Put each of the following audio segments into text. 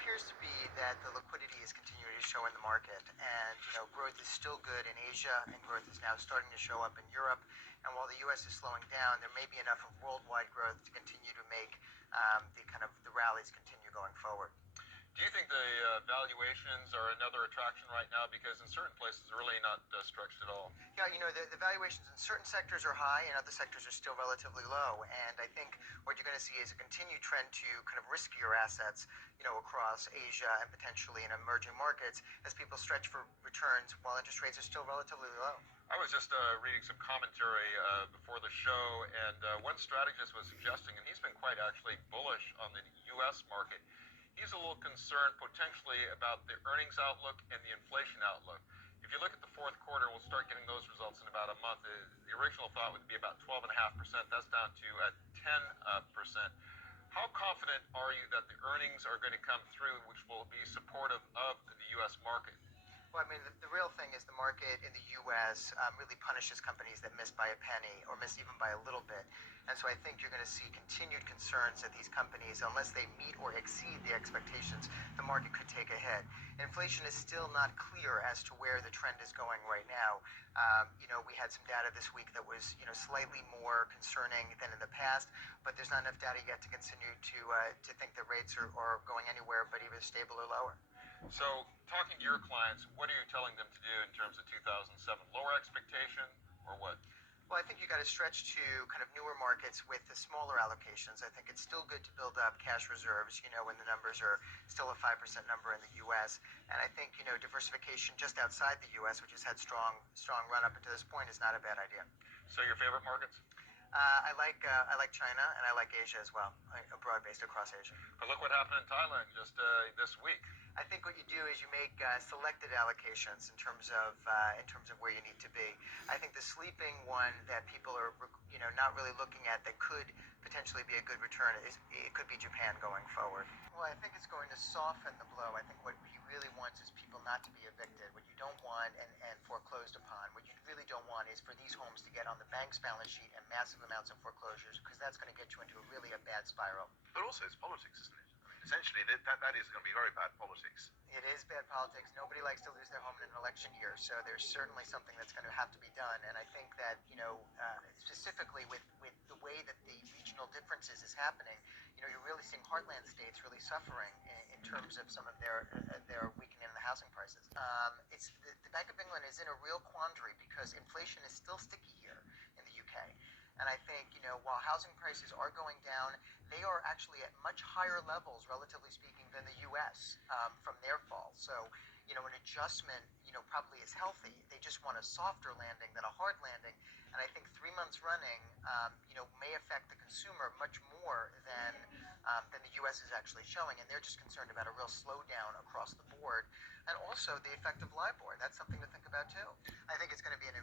appears to be that the liquidity is continuing to show in the market, and growth is still good in Asia, and growth is now starting to show up in Europe. And while the U.S. is slowing down, there may be enough of worldwide growth to continue to make the rallies continue going forward. Do you think the valuations are another attraction right now? Because in certain places, they're really not stretched at all. Yeah, the valuations in certain sectors are high and other sectors are still relatively low. And I think what you're going to see is a continued trend to kind of riskier assets, across Asia and potentially in emerging markets as people stretch for returns while interest rates are still relatively low. I was just reading some commentary before the show, and one strategist was suggesting, and he's been quite actually bullish on the U.S. market. He's a little concerned potentially about the earnings outlook and the inflation outlook. If you look at the fourth quarter, we'll start getting those results in about a month. The original thought would be about 12.5%. That's down to 10%. How confident are you that the earnings are going to come through, which will be supportive of the U.S. market? Well, I mean, the real thing is the market in the U.S. Really punishes companies that miss by a penny or miss even by a little bit. And so I think you're going to see continued concerns that these companies, unless they meet or exceed the expectations, the market could take a hit. Inflation is still not clear as to where the trend is going right now. We had some data this week that was, slightly more concerning than in the past, but there's not enough data yet to continue to think that rates are going anywhere but either stable or lower. So, talking to your clients, what are you telling them to do in terms of 2007? Lower expectation or what? Well, I think you got to stretch to kind of newer markets with the smaller allocations. I think it's still good to build up cash reserves, when the numbers are still a 5% number in the U.S. And I think, diversification just outside the U.S., which has had strong run up until this point, is not a bad idea. So your favorite markets? I like China, and I like Asia as well, broad-based across Asia. But look what happened in Thailand just this week. I think what you do is you make selected allocations in terms of where you need to be. I think the sleeping one that people are not really looking at that could potentially be a good return it could be Japan going forward. Well, I think it's going to soften the blow. I think what he really wants is people not to be evicted. What you don't want and foreclosed upon. What you really don't want is for these homes to get on the bank's balance sheet and massive amounts of foreclosures, because that's going to get you into a bad spiral. But also it's politics, isn't it? Essentially, that is going to be very bad politics. It is bad politics. Nobody likes to lose their home in an election year, so there's certainly something that's going to have to be done. And I think that, specifically with the way that the regional differences is happening, you're really seeing heartland states really suffering in terms of some of their weakening in the housing prices. The Bank of England is in a real quandary because inflation is still sticky here in the UK. And I think, while housing prices are going down, they are actually at much higher levels, relatively speaking, than the U.S. From their fall. So, an adjustment, probably is healthy. They just want a softer landing than a hard landing. And I think 3 months running, may affect the consumer much more than the U.S. is actually showing. And they're just concerned about a real slowdown across the board. And also the effect of LIBOR. That's something to think about, too. I think it's going to be an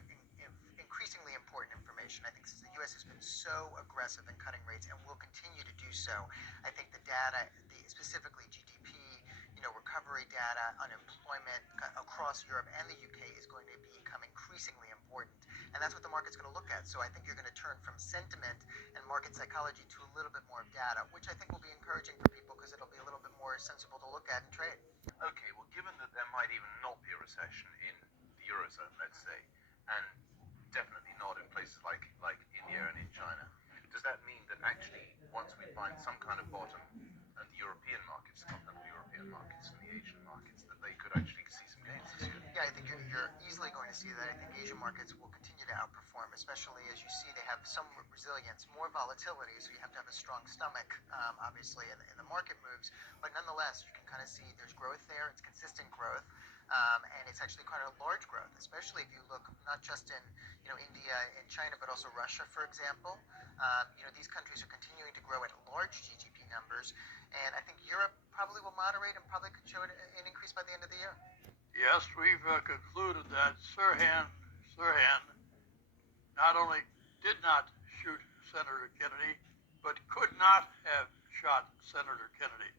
increasingly important information. I think since the U.S. has been so aggressive in cutting rates and will continue to do so, I think the data, specifically GDP, recovery data, unemployment across Europe and the UK is going to become increasingly important. And that's what the market's going to look at. So I think you're going to turn from sentiment and market psychology to a little bit more of data, which I think will be encouraging for people because it'll be a little bit more sensible to look at and trade. Okay, well, given that there might even not be a recession in the Eurozone, let's say, and definitely not in places like India and in China, does that mean that actually once we find some kind of bottom and the European markets, continental European markets and the Asian markets, that they could actually see some gains this year? Yeah, I think you're easily going to see that. I think Asian markets will continue to outperform, especially as you see they have some resilience, more volatility, so you have to have a strong stomach, obviously, in the market moves. But nonetheless, you can kind of see there's growth there. It's consistent growth. And it's actually quite a large growth, especially if you look not just in India and China, but also Russia, for example. These countries are continuing to grow at large GDP numbers, and I think Europe probably will moderate and probably could show an increase by the end of the year. Yes, we've concluded that Sirhan not only did not shoot Senator Kennedy, but could not have shot Senator Kennedy.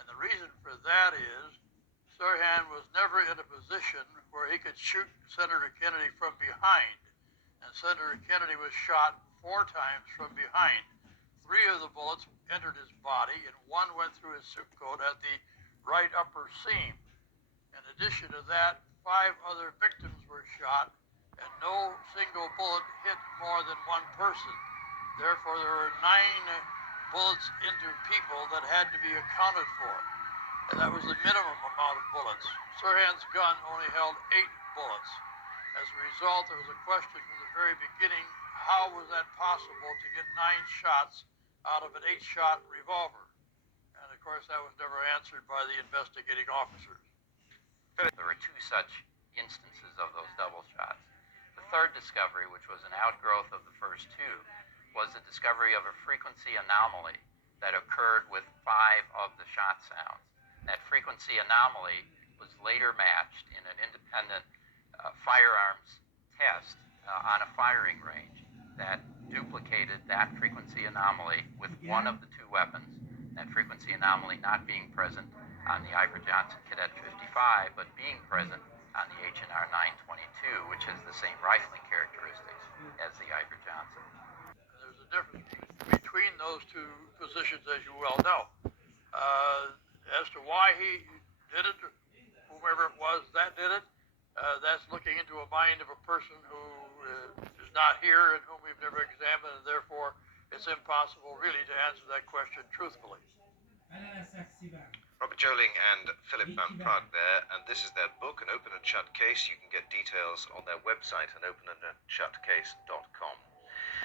And the reason for that is Sirhan was never in a position where he could shoot Senator Kennedy from behind. And Senator Kennedy was shot 4 times from behind. 3 of the bullets entered his body, and 1 went through his suit coat at the right upper seam. In addition to that, 5 other victims were shot, and no single bullet hit more than one person. Therefore, there were 9 bullets into people that had to be accounted for. And that was the minimum amount of bullets. Sirhan's gun only held 8 bullets. As a result, there was a question from the very beginning, how was that possible to get 9 shots out of an 8-shot revolver? And of course, that was never answered by the investigating officers. There were 2 such instances of those double shots. The third discovery, which was an outgrowth of the first 2, was the discovery of a frequency anomaly that occurred with 5 of the shot sounds. That frequency anomaly was later matched in an independent firearms test on a firing range that duplicated that frequency anomaly with one of the 2 weapons, that frequency anomaly not being present on the Iver Johnson Cadet 55, but being present on the H&R 922, which has the same rifling characteristics as the Iver Johnson. There's a difference between those 2 positions, as you well know. As to why he did it, whomever it was that did it, that's looking into a mind of a person who is not here and whom we've never examined, and therefore it's impossible really to answer that question truthfully. Robert Joling and Philip Van Praag there, and this is their book, An Open and Shut Case. You can get details on their website, anopenandshutcase.com.